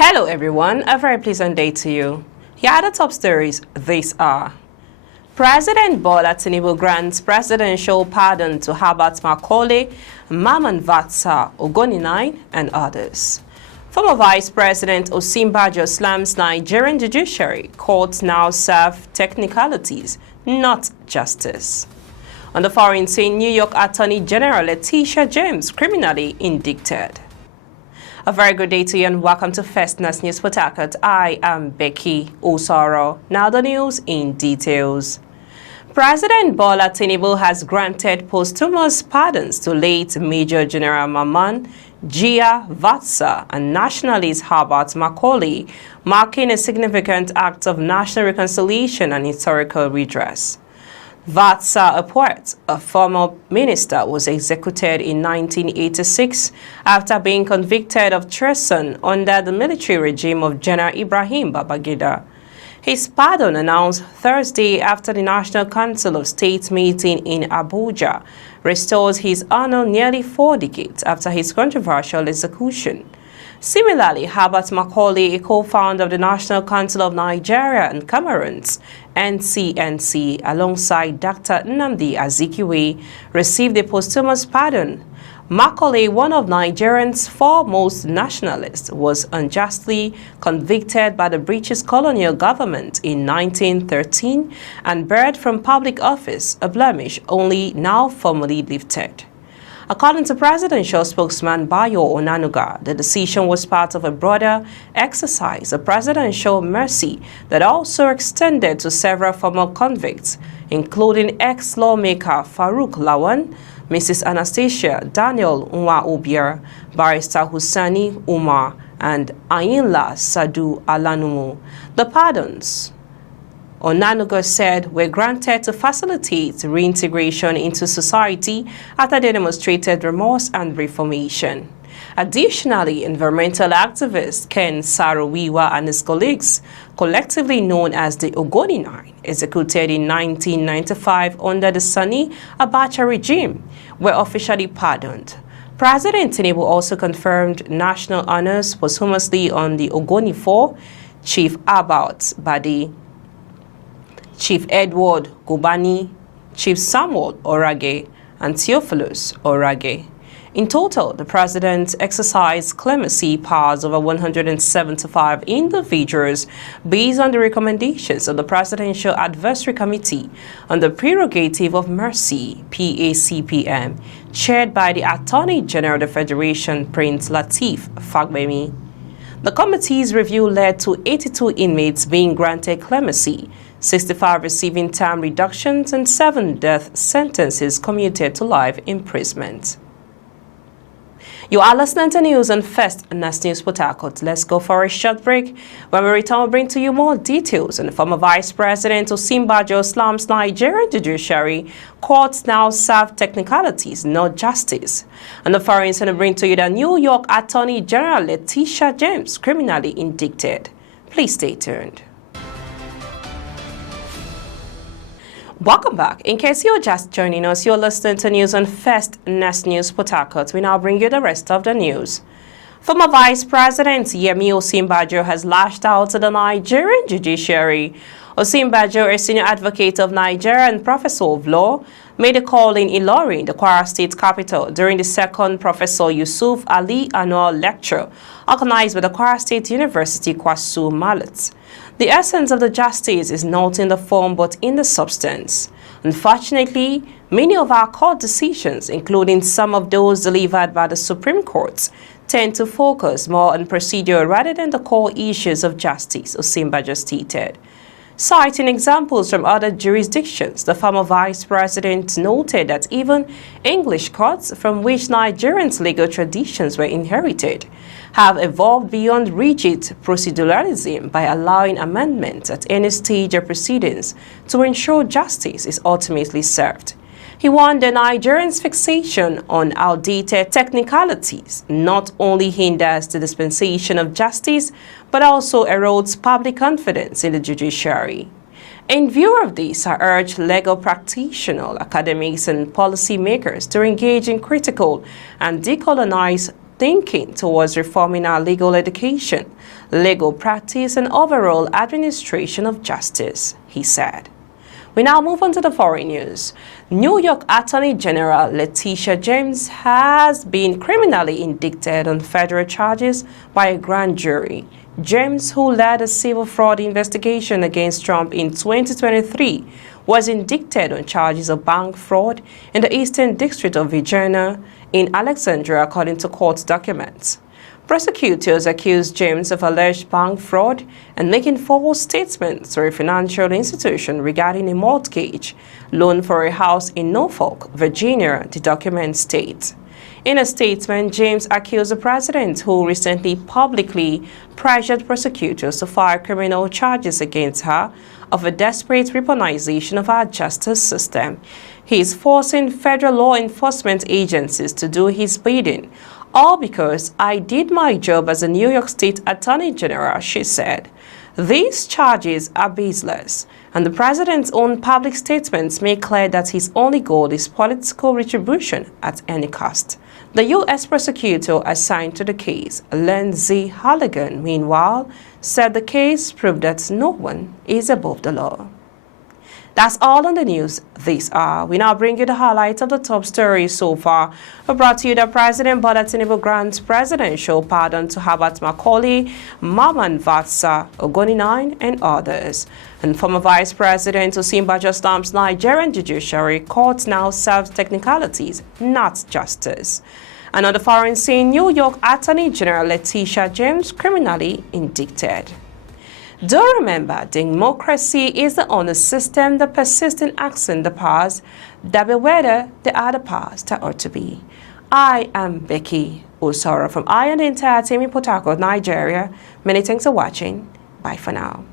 Hello everyone, a very pleasant day to you. Here are the top stories this hour. President Bola Tinubu grants presidential pardon to Herbert Macaulay, Maman Vatsa, Ogoni9 and others. Former Vice President Osinbajo slams Nigerian Judiciary. Courts now serve technicalities, not justice. On the foreign scene, New York Attorney General Letitia James criminally indicted. A very good day to you and welcome to First News Port Harcourt. I am Becky Osoro. Now the news in details. President Bola Tinubu has granted posthumous pardons to late Major General Maman Gia Vatsa and nationalist Herbert Macaulay, marking a significant act of national reconciliation and historical redress. Vatsa, a poet, a former minister, was executed in 1986 after being convicted of treason under the military regime of General Ibrahim Babangida. His pardon announced Thursday after the National Council of State meeting in Abuja restores his honor nearly 4 decades after his controversial execution. Similarly, Herbert Macaulay, a co-founder of the National Council of Nigeria and Cameroon's NCNC, alongside Dr. Nnamdi Azikiwe, received a posthumous pardon. Macaulay, one of Nigeria's foremost nationalists, was unjustly convicted by the British colonial government in 1913 and barred from public office, a blemish only now formally lifted. According to presidential spokesman Bayo Onanuga, the decision was part of a broader exercise of presidential mercy that also extended to several former convicts, including ex-lawmaker Farouk Lawan, Mrs. Anastasia Daniel Nwa Obier, Barrister Husani Umar, and Ayinla Sadu Alanumu. The pardons, Onanuga said, were granted to facilitate reintegration into society after they demonstrated remorse and reformation. Additionally, environmental activist Ken Saro-Wiwa and his colleagues, collectively known as the Ogoni9, executed in 1995 under the Sani Abacha regime, were officially pardoned. President Tinubu also confirmed national honors posthumously on the Ogoni4, Chief Abaut Badi, Chief Edward Gubani, Chief Samuel Orage, and Theophilus Orage. In total, the president exercised clemency powers over 175 individuals based on the recommendations of the Presidential Advisory Committee on the Prerogative of Mercy, PACPM, chaired by the Attorney General of the Federation, Prince Lateef Fagbemi. The committee's review led to 82 inmates being granted clemency, 65 receiving term reductions, and 7 death sentences commuted to life imprisonment. You are listening to news on First News Port Harcourt. Let's go for a short break. When we return, we'll bring to you more details on the former Vice President Osinbajo slams Nigerian Judiciary. Courts now serve technicalities, not justice. And the foreign will bring to you the New York Attorney General Letitia James criminally indicted. Please stay tuned. Welcome back. In case you're just joining us, you're listening to news on First News Port Harcourt. We now bring you the rest of the news. Former Vice President Yemi Osinbajo has lashed out to the Nigerian Judiciary. Osinbajo, a senior advocate of Nigeria and professor of law, made a call in Ilorin, the Kwara State capital, during the second Professor Yusuf Ali annual lecture organized by the Kwara State University Kwasu Mallet. The essence of the justice is not in the form but in the substance. Unfortunately, many of our court decisions, including some of those delivered by the Supreme Court, tend to focus more on procedure rather than the core issues of justice, Osinbajo stated. Citing examples from other jurisdictions, the former vice president noted that even English courts, from which Nigerians' legal traditions were inherited, have evolved beyond rigid proceduralism by allowing amendments at any stage of proceedings to ensure justice is ultimately served. He warned the Nigerians' fixation on outdated technicalities not only hinders the dispensation of justice, but also erodes public confidence in the judiciary. In view of this, I urge legal practitioners, academics, and policymakers to engage in critical and decolonize thinking towards reforming our legal education, legal practice, and overall administration of justice, he said. We now move on to the foreign news. New York Attorney General Letitia James has been criminally indicted on federal charges by a grand jury. James, who led a civil fraud investigation against Trump in 2023, was indicted on charges of bank fraud in the Eastern District of Virginia in Alexandria, according to court documents. Prosecutors accused James of alleged bank fraud and making false statements to a financial institution regarding a mortgage loan for a house in Norfolk, Virginia, the documents state. In a statement, James accused the president, who recently publicly pressured prosecutors to file criminal charges against her, of a desperate weaponization of our justice system. He is forcing federal law enforcement agencies to do his bidding, all because I did my job as a New York State Attorney General, she said. These charges are baseless, and the president's own public statements make clear that his only goal is political retribution at any cost. The U.S. prosecutor assigned to the case, Lindsay Halligan, meanwhile, said the case proved that no one is above the law. That's all on the news this hour. We now bring you the highlights of the top stories so far. We brought to you that President Bola Tinubu grants presidential pardon to Herbert Macaulay, Mamman Vatsa, Ogoni9, and others. And former Vice President Osinbajo stamps Nigerian Judiciary court now serves technicalities, not justice. And on the foreign scene, New York Attorney General Letitia James criminally indicted. Do remember, democracy is the only system that persists in asking the powers that be whether they are the powers that ought to be. I am Becky Osoro from I and the entire team in Port Harcourt, Nigeria. Many thanks for watching. Bye for now.